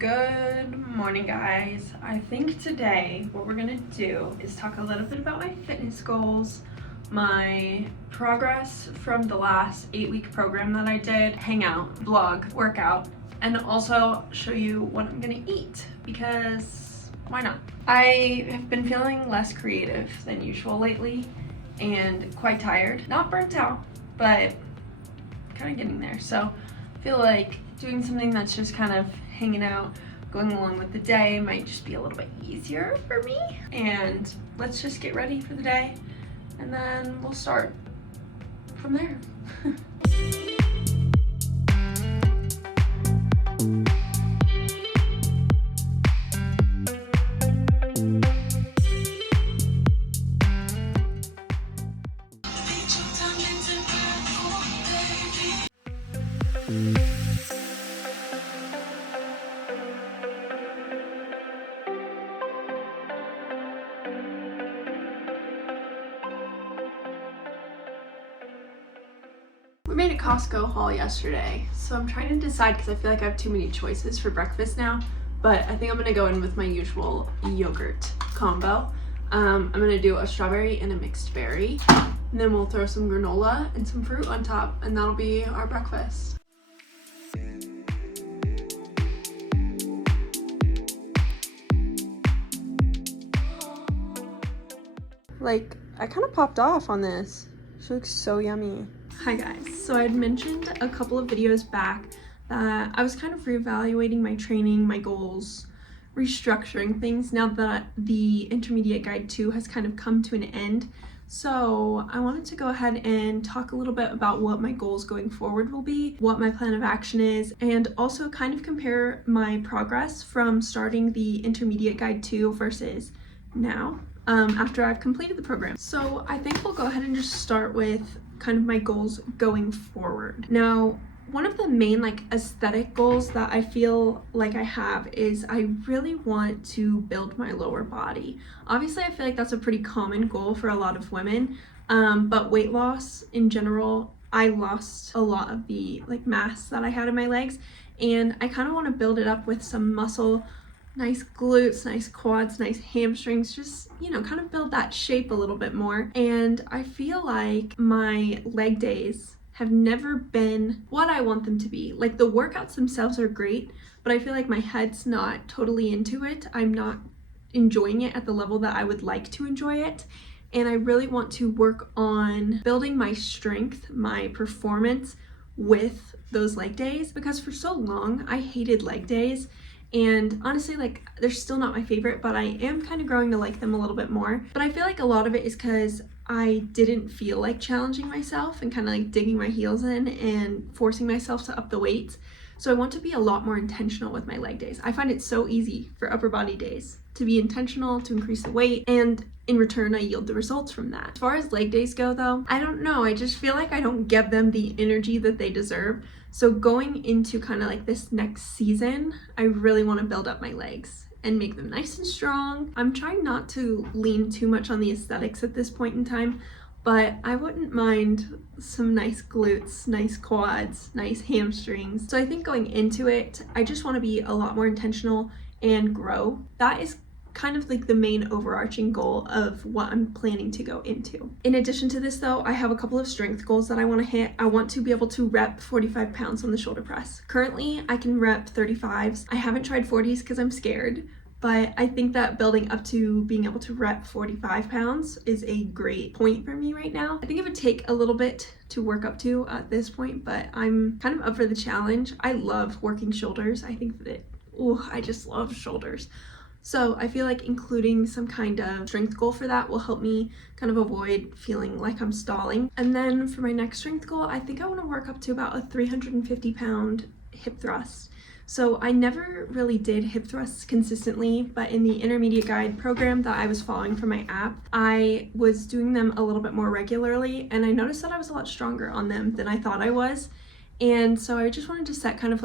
Good morning, guys. I think today what we're gonna do is talk a little bit about my fitness goals, my progress from the last 8-week program that I did, hang out, vlog, workout, and also show you what I'm gonna eat because why not? I have been feeling less creative than usual lately and quite tired. Not burnt out, but kind of getting there. So I feel like doing something that's just kind of hanging out, going along with the day might just be a little bit easier for me. And let's just get ready for the day and then we'll start from there. We made a Costco haul yesterday, so I'm trying to decide because I feel like I have too many choices for breakfast now, but I think I'm gonna go in with my usual yogurt combo. I'm gonna do a strawberry and a mixed berry, and then we'll throw some granola and some fruit on top, and that'll be our breakfast. Like, I kind of popped off on this. She looks so yummy. Hi guys, so I had mentioned a couple of videos back that I was kind of reevaluating my training, my goals, restructuring things now that the Intermediate Guide 2 has kind of come to an end. So I wanted to go ahead and talk a little bit about what my goals going forward will be, what my plan of action is, and also kind of compare my progress from starting the Intermediate Guide 2 versus now. After I've completed the program. So I think we'll go ahead and just start with kind of my goals going forward. Now, one of the main aesthetic goals that I feel like I have is I really want to build my lower body. Obviously, I feel like that's a pretty common goal for a lot of women, but weight loss in general, I lost a lot of the mass that I had in my legs, and I kind of want to build it up with some muscle, nice glutes, nice quads, nice hamstrings, just, kind of build that shape a little bit more. And I feel like my leg days have never been what I want them to be. Like, the workouts themselves are great, but I feel like my head's not totally into it. I'm not enjoying it at the level that I would like to enjoy it. And I really want to work on building my strength, my performance with those leg days, because for so long I hated leg days. And honestly, they're still not my favorite, but I am kind of growing to like them a little bit more. But I feel like a lot of it is because I didn't feel like challenging myself and kind of digging my heels in and forcing myself to up the weights. So I want to be a lot more intentional with my leg days. I find it so easy for upper body days to be intentional, to increase the weight, and in return, I yield the results from that. As far as leg days go though, I don't know. I just feel like I don't give them the energy that they deserve. So going into kind of this next season, I really want to build up my legs and make them nice and strong. I'm trying not to lean too much on the aesthetics at this point in time, but I wouldn't mind some nice glutes, nice quads, nice hamstrings. So I think going into it, I just want to be a lot more intentional and grow. That is kind of the main overarching goal of what I'm planning to go into. In addition to this though, I have a couple of strength goals that I want to hit. I want to be able to rep 45 pounds on the shoulder press. Currently, I can rep 35s. I haven't tried 40s because I'm scared, but I think that building up to being able to rep 45 pounds is a great point for me right now. I think it would take a little bit to work up to at this point, but I'm kind of up for the challenge. I love working shoulders. I think that I just love shoulders. So I feel like including some kind of strength goal for that will help me kind of avoid feeling like I'm stalling. And then for my next strength goal, I think I want to work up to about a 350-pound hip thrust. So I never really did hip thrusts consistently, but in the Intermediate Guide program that I was following from my app, I was doing them a little bit more regularly, and I noticed that I was a lot stronger on them than I thought I was. And so I just wanted to set kind of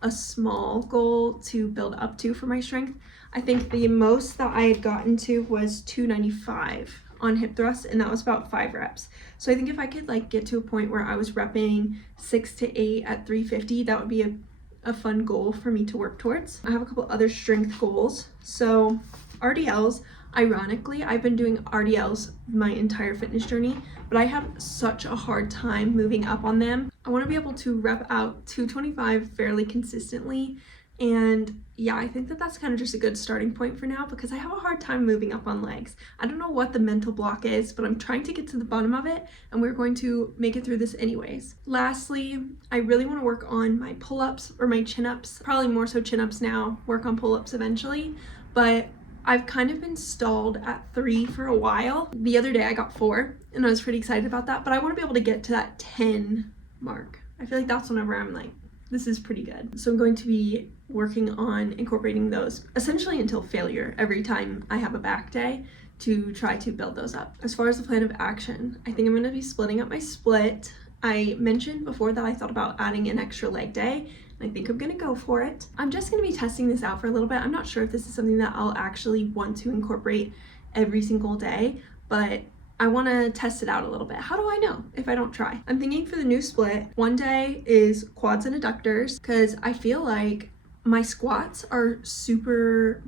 a small goal to build up to for my strength. I think the most that I had gotten to was 295 on hip thrust, and that was about 5 reps. So I think if I could get to a point where I was repping 6 to 8 at 350, that would be a fun goal for me to work towards. I have a couple other strength goals. So RDLs, ironically, I've been doing RDLs my entire fitness journey, but I have such a hard time moving up on them. I want to be able to rep out 225 fairly consistently. And yeah, I think that that's kind of just a good starting point for now because I have a hard time moving up on legs. I don't know what the mental block is, but I'm trying to get to the bottom of it, and we're going to make it through this anyways. Lastly, I really want to work on my pull-ups or my chin-ups, probably more so chin-ups now, work on pull-ups eventually, but I've kind of been stalled at 3 for a while. The other day I got 4 and I was pretty excited about that, but I want to be able to get to that 10 mark. I feel like that's whenever I'm like, this is pretty good. So I'm going to be working on incorporating those essentially until failure every time I have a back day to try to build those up. As far as the plan of action, I think I'm going to be splitting up my split. I mentioned before that I thought about adding an extra leg day, and I think I'm going to go for it. I'm just going to be testing this out for a little bit. I'm not sure if this is something that I'll actually want to incorporate every single day, but I want to test it out a little bit. How do I know if I don't try? I'm thinking for the new split, one day is quads and adductors because I feel like my squats are super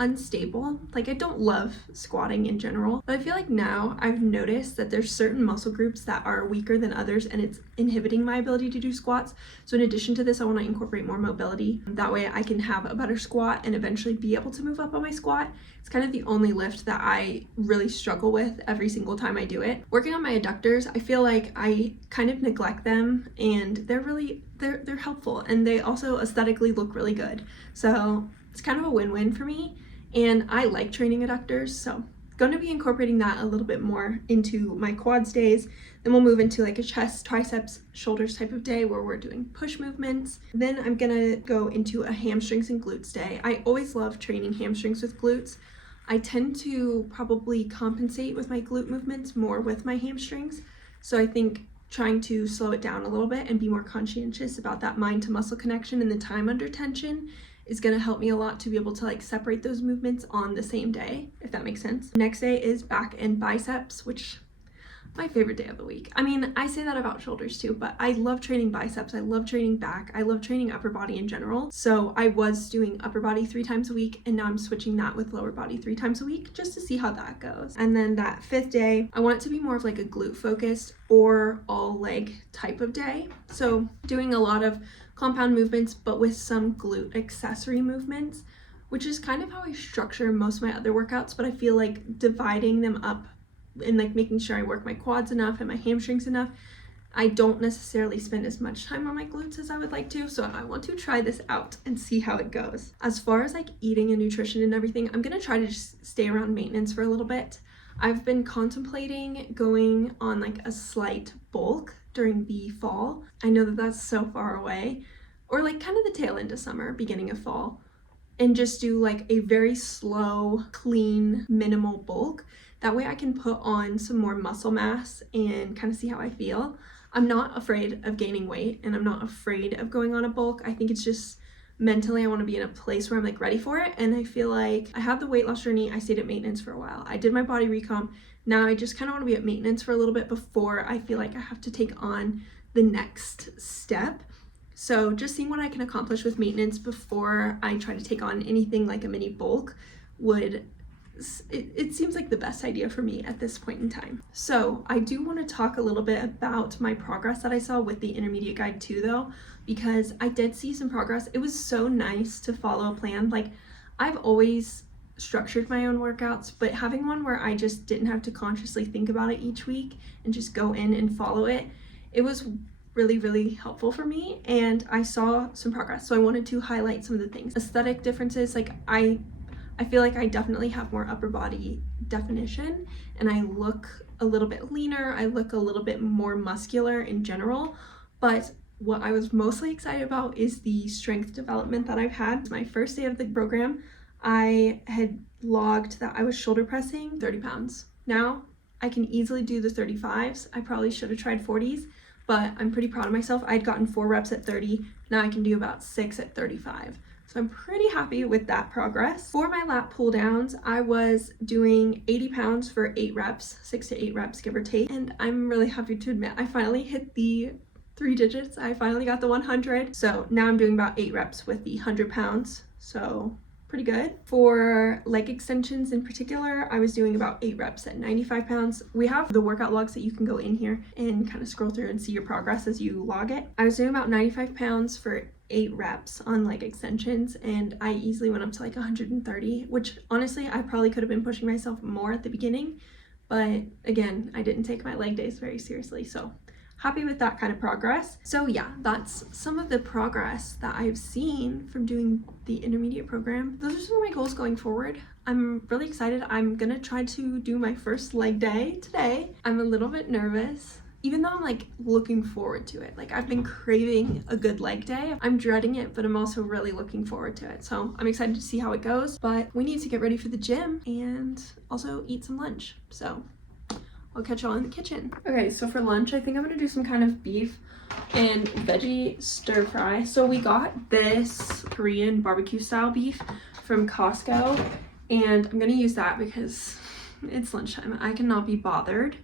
unstable. Like, I don't love squatting in general, but I feel like now I've noticed that there's certain muscle groups that are weaker than others and it's inhibiting my ability to do squats. So in addition to this, I want to incorporate more mobility. That way I can have a better squat and eventually be able to move up on my squat. It's kind of the only lift that I really struggle with every single time I do it. Working on my adductors, I feel like I kind of neglect them, and they're helpful, and they also aesthetically look really good. So it's kind of a win-win for me. And I like training adductors, so going to be incorporating that a little bit more into my quads days. Then we'll move into like a chest, triceps, shoulders type of day where we're doing push movements. Then I'm gonna go into a hamstrings and glutes day. I always love training hamstrings with glutes. I tend to probably compensate with my glute movements more with my hamstrings. So I think trying to slow it down a little bit and be more conscientious about that mind to muscle connection and the time under tension is going to help me a lot to be able to like separate those movements on the same day, if that makes sense. Next day is back and biceps, which my favorite day of the week. I mean, I say that about shoulders too, but I love training biceps. I love training back. I love training upper body in general. So I was doing upper body 3 times a week, and now I'm switching that with lower body 3 times a week just to see how that goes. And then that 5th day, I want it to be more of like a glute focused or all leg type of day. So doing a lot of compound movements, but with some glute accessory movements, which is kind of how I structure most of my other workouts, but I feel like dividing them up and like making sure I work my quads enough and my hamstrings enough, I don't necessarily spend as much time on my glutes as I would like to. So I want to try this out and see how it goes. As far as like eating and nutrition and everything, I'm gonna try to just stay around maintenance for a little bit. I've been contemplating going on like a slight bulk during the fall. I know that that's so far away, or like kind of the tail end of summer, beginning of fall, and just do like a very slow, clean, minimal bulk. That way I can put on some more muscle mass and kind of see how I feel. I'm not afraid of gaining weight, and I'm not afraid of going on a bulk. I think it's just mentally I want to be in a place where I'm like ready for it, and I feel like I have the weight loss journey. I stayed at maintenance for a while. I did my body recomp. Now I just kind of want to be at maintenance for a little bit before I feel like I have to take on the next step. So just seeing what I can accomplish with maintenance before I try to take on anything like a mini bulk it seems like the best idea for me at this point in time. So I do want to talk a little bit about my progress that I saw with the intermediate guide too, though, because I did see some progress. It was so nice to follow a plan. Like, I've always structured my own workouts, but having one where I just didn't have to consciously think about it each week and just go in and follow it, it was really, really helpful for me, and I saw some progress. So I wanted to highlight some of the things. Aesthetic differences, like I feel like I definitely have more upper body definition, and I look a little bit leaner, I look a little bit more muscular in general, but what I was mostly excited about is the strength development that I've had. My first day of the program, I had logged that I was shoulder pressing 30 pounds. Now I can easily do the 35s. I probably should have tried 40s, but I'm pretty proud of myself. I'd gotten 4 reps at 30. Now I can do about 6 at 35. So I'm pretty happy with that progress. For my lat pull downs, I was doing 80 pounds for 8 reps, 6 to 8 reps, give or take. And I'm really happy to admit I finally hit the 3 digits. I finally got the 100. So now I'm doing about 8 reps with the 100 pounds. So pretty good. For leg extensions in particular, I was doing about 8 reps at 95 pounds. We have the workout logs that you can go in here and kind of scroll through and see your progress as you log it. I was doing about 95 pounds for 8 reps on leg extensions, and I easily went up to like 130, which honestly I probably could have been pushing myself more at the beginning, but again, I didn't take my leg days very seriously, so happy with that kind of progress. So yeah, that's some of the progress that I've seen from doing the intermediate program. Those are some of my goals going forward. I'm really excited. I'm gonna try to do my first leg day today. I'm a little bit nervous, even though I'm like looking forward to it. Like I've been craving a good leg day. I'm dreading it, but I'm also really looking forward to it. So I'm excited to see how it goes, but we need to get ready for the gym and also eat some lunch. So I'll catch y'all in the kitchen. Okay, so for lunch, I think I'm gonna do some kind of beef and veggie stir fry. So we got this Korean barbecue style beef from Costco, and I'm gonna use that because it's lunchtime. I cannot be bothered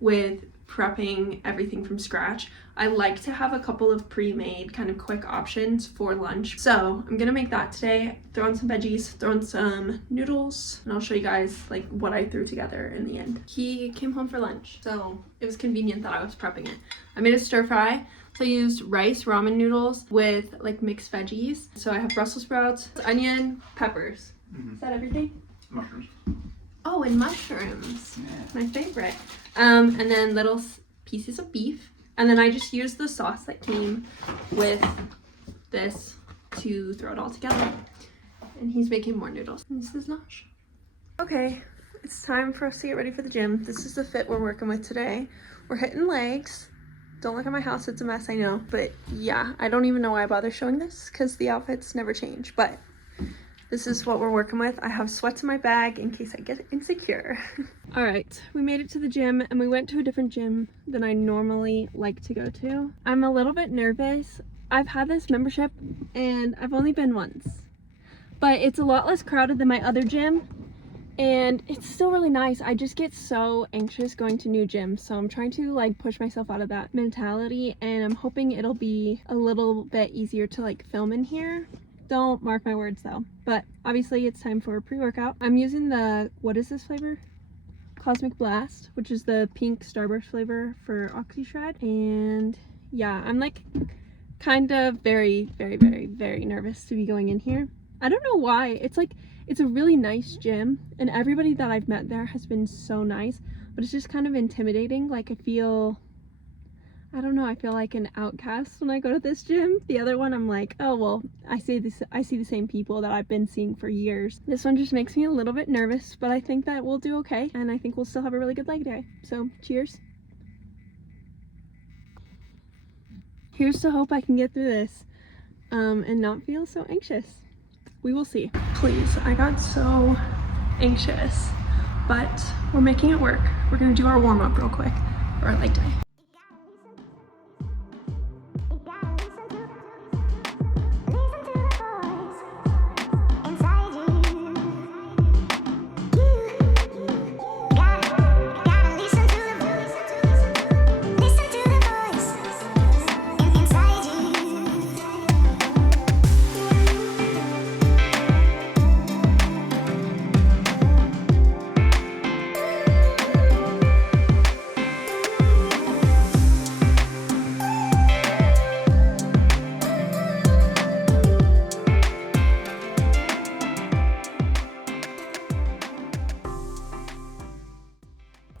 with prepping everything from scratch. I like to have a couple of pre-made kind of quick options for lunch. So I'm gonna make that today, throw in some veggies, throw in some noodles, and I'll show you guys like what I threw together in the end. He came home for lunch, so it was convenient that I was prepping it. I made a stir fry. So I used rice, ramen noodles with like mixed veggies. So I have Brussels sprouts, onion, peppers. Is that everything? Mushrooms. Oh, and mushrooms. Yeah. My favorite. And then little pieces of beef. And then I just used the sauce that came with this to throw it all together. And he's making more noodles. And this is Nosh. Okay, it's time for us to get ready for the gym. This is the fit we're working with today. We're hitting legs. Don't look at my house, it's a mess, I know. But yeah, I don't even know why I bother showing this because the outfits never change. But this is what we're working with. I have sweats in my bag in case I get insecure. All right, we made it to the gym and we went to a different gym than I normally like to go to. I'm a little bit nervous. I've had this membership and I've only been once, but it's a lot less crowded than my other gym and it's still really nice. I just get so anxious going to new gyms, so I'm trying to like push myself out of that mentality, and I'm hoping it'll be a little bit easier to like film in here. Don't mark my words though. But obviously it's time for a pre-workout. I'm using the, what is this flavor? Cosmic Blast, which is the pink Starburst flavor for OxyShred. And yeah, I'm like kind of very nervous to be going in here. I don't know why. It's like, it's a really nice gym and everybody that I've met there has been so nice, but it's just kind of intimidating. Like I don't know, I feel like an outcast when I go to this gym. The other one, I'm like, oh, well, I see the same people that I've been seeing for years. This one just makes me a little bit nervous, but I think that we'll do okay. And I think we'll still have a really good leg day. So cheers. Here's to hope I can get through this and not feel so anxious. We will see. Please, I got so anxious, but we're making it work. We're gonna do our warm up real quick for our leg day.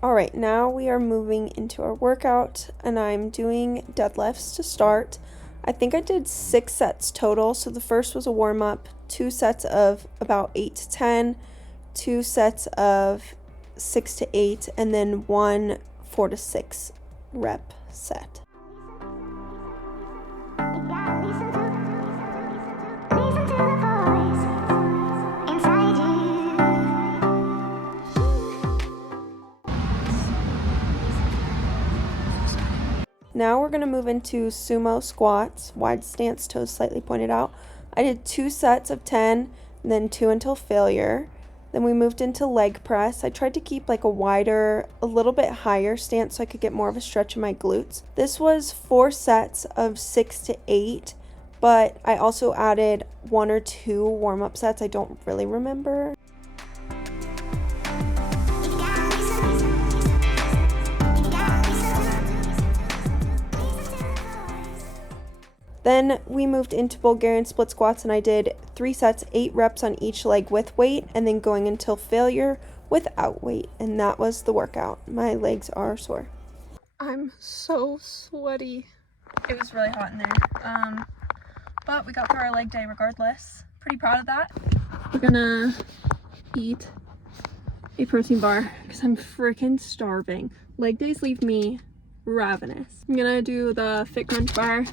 All right, now we are moving into our workout and I'm doing deadlifts to start. I think I did 6 sets total. So the first was a warm up, 2 sets of about 8 to 10, 2 sets of 6 to 8, and then 1 4 to 6 rep set. Now we're going to move into sumo squats, wide stance, toes slightly pointed out. I did 2 sets of 10, and then 2 until failure. Then we moved into leg press. I tried to keep like a wider, a little bit higher stance so I could get more of a stretch in my glutes. This was 4 sets of 6 to 8, but I also added 1 or 2 warm-up sets. I don't really remember. Then we moved into Bulgarian split squats, and I did 3 sets, 8 reps on each leg with weight, and then going until failure without weight. And that was the workout. My legs are sore. I'm so sweaty. It was really hot in there. But we got through our leg day regardless. Pretty proud of that. We're gonna eat a protein bar because I'm freaking starving. Leg days leave me ravenous. I'm gonna do the Fit Crunch bar.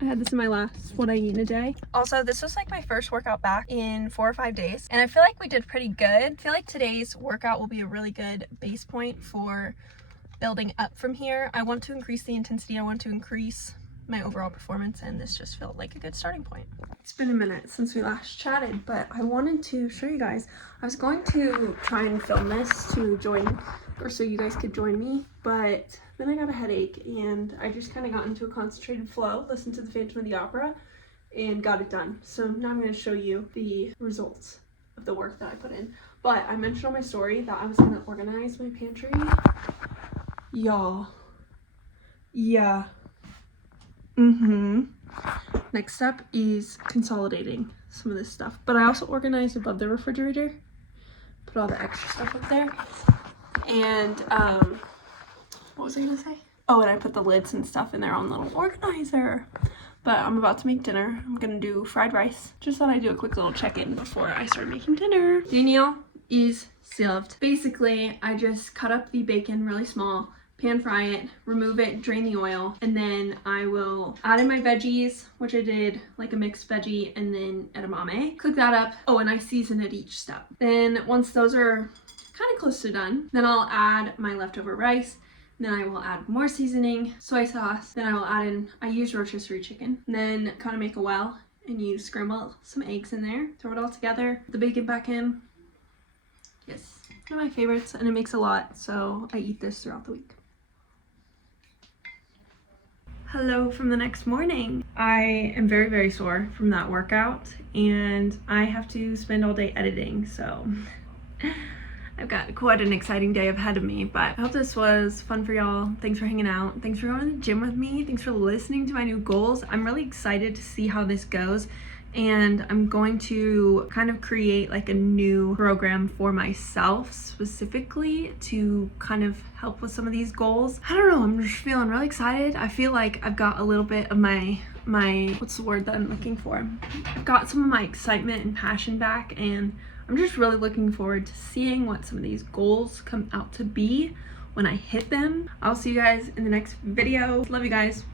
I had this in my last what I eat in a day. Also, this was like my first workout back in 4 or 5 days, and I feel like we did pretty good. I feel like today's workout will be a really good base point for building up from here. I want to increase the intensity, I want to increase my overall performance, and this just felt like a good starting point. It's been a minute since we last chatted, but I wanted to show you guys. I was going to try and film this to join, or so you guys could join me, but then I got a headache and I just kind of got into a concentrated flow, listened to the Phantom of the Opera, and got it done. So now I'm going to show you the results of the work that I put in. But I mentioned on my story that I was going to organize my pantry. Y'all. Yeah. Next step is consolidating some of this stuff. But I also organized above the refrigerator. Put all the extra stuff up there. And, what was I gonna say? Oh, and I put the lids and stuff in their own little organizer. But I'm about to make dinner. I'm gonna do fried rice. Just thought I'd do a quick little check-in before I start making dinner. Dinner is served. Basically, I just cut up the bacon really small, pan fry it, remove it, drain the oil, and then I will add in my veggies, which I did like a mixed veggie and then edamame. Cook that up. Oh, and I season at each step. Then once those are kind of close to done, then I'll add my leftover rice. Then I will add more seasoning, soy sauce. Then I will add in, I use rotisserie chicken. Then kind of make a well and you scramble some eggs in there. Throw it all together, the bacon back in. Yes, one of my favorites, and it makes a lot, so I eat this throughout the week. Hello from the next morning. I am very, very sore from that workout, and I have to spend all day editing, so I've got quite an exciting day ahead of me, but I hope this was fun for y'all. Thanks for hanging out. Thanks for going to the gym with me. Thanks for listening to my new goals. I'm really excited to see how this goes, and I'm going to kind of create like a new program for myself specifically to kind of help with some of these goals. I don't know, I'm just feeling really excited. I feel like I've got a little bit of my what's the word that I'm looking for? I've got some of my excitement and passion back, and I'm just really looking forward to seeing what some of these goals come out to be when I hit them. I'll see you guys in the next video. Love you guys.